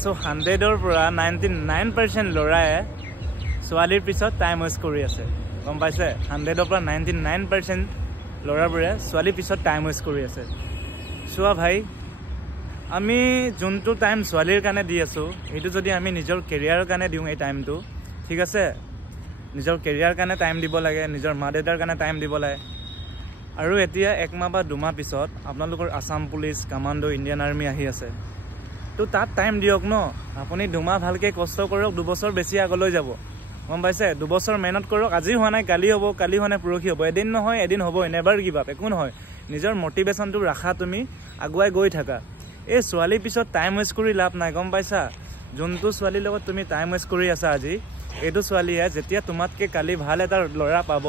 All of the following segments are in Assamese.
সো 100ৰ পৰা 99% ল'ৰাই ছোৱালীৰ পিছত টাইম ৱেষ্ট কৰি আছে গম পাইছে 100ৰ পৰা 99% ল'ৰাবোৰে ছোৱালীৰ পিছত টাইম ৱেষ্ট কৰি আছে চোৱা ভাই আমি যোনটো টাইম ছোৱালীৰ কাৰণে দি আছো এইটো যদি আমি নিজৰ কেৰিয়াৰৰ কাৰণে দিওঁ এই টাইমটো ঠিক আছে নিজৰ কেৰিয়াৰ কাৰণে টাইম দিব লাগে নিজৰ মা দেউতাৰ কাৰণে টাইম দিব লাগে আৰু এতিয়া এক মাহ বা দুমাহ পিছত আপোনালোকৰ Assam police commando Indian army আহি আছে তো তাত টাইম দিয়ক ন আপুনি দুমাহ ভালকে কষ্ট কৰক দুবছৰ বেছি আগলৈ যাব গম পাইছে দুবছৰ মেহনত কৰক আজি হোৱা নাই কালি হ'ব কালি হোৱা নাই পৰহি হ'ব এদিন নহয় এদিন হ'ব নেভাৰ গিভ আপ একো নহয় নিজৰ মটিভেশ্যনটো ৰাখা তুমি আগুৱাই গৈ থাকা এই ছোৱালীৰ পিছত টাইম ৱেষ্ট কৰি লাভ নাই গম পাইছা যোনটো ছোৱালীৰ লগত তুমি টাইম ৱেষ্ট কৰি আছা আজি এইটো ছোৱালীয়ে যেতিয়া তোমাতকৈ কালি ভাল এটা ল'ৰা পাব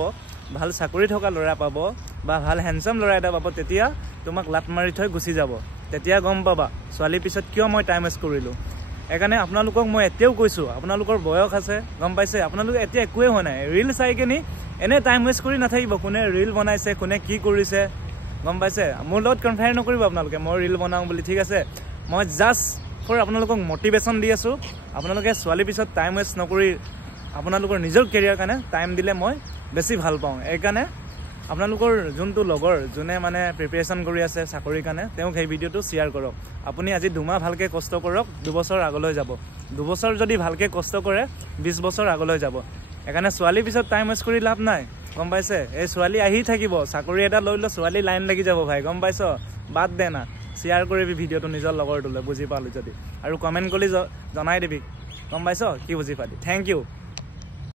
ভাল চাকৰি থকা ল'ৰা পাব বা ভাল হেণ্ডচাম ল'ৰা এটা পাব তেতিয়া তোমাক লাট মাৰি থৈ গুচি যাব তেতিয়া গম পাবা ছোৱালীৰ পিছত কিয় মই টাইম ৱেষ্ট কৰিলোঁ সেইকাৰণে আপোনালোকক মই এতিয়াও কৈছোঁ আপোনালোকৰ বয়স আছে গম পাইছে আপোনালোকে এতিয়া একোৱেই হোৱা নাই ৰিল চাই কিনি এনে টাইম ৱেষ্ট কৰি নাথাকিব কোনে ৰিল বনাইছে কোনে কি কৰিছে গম পাইছে মোৰ লগত কনফায়াৰ নকৰিব আপোনালোকে মই ৰিল বনাওঁ বুলি ঠিক আছে মই জাষ্ট ফৰ আপোনালোকক মটিভেশ্যন দি আছোঁ আপোনালোকে ছোৱালীৰ পিছত টাইম ৱেষ্ট নকৰি আপোনালোকৰ নিজৰ কেৰিয়াৰ কাৰণে টাইম দিলে মই বেছি ভাল পাওঁ এইকাৰণে আপোনালোকৰ যোনটো লগৰ যোনে মানে প্ৰিপেৰেশ্যন কৰি আছে চাকৰিৰ কাৰণে তেওঁক সেই ভিডিঅ'টো শ্বেয়াৰ কৰক আপুনি আজি দুমাহ ভালকৈ কষ্ট কৰক দুবছৰ আগলৈ যাব দুবছৰ যদি ভালকৈ কষ্ট কৰে 20 বছৰ আগলৈ যাব সেইকাৰণে ছোৱালীৰ পিছত টাইম ৱেষ্ট কৰি লাভ নাই গম পাইছে এই ছোৱালী আহি থাকিব চাকৰি এটা লৈ ছোৱালী লাইন লাগি যাব ভাই গম পাইছ বাদ দে না শ্বেয়াৰ কৰিবি ভিডিঅ'টো নিজৰ লগৰটোলৈ বুজি পালোঁ যদি আৰু কমেণ্ট কৰি জনাই দিবি গম পাইছ কি বুজি পালি থেংক ইউ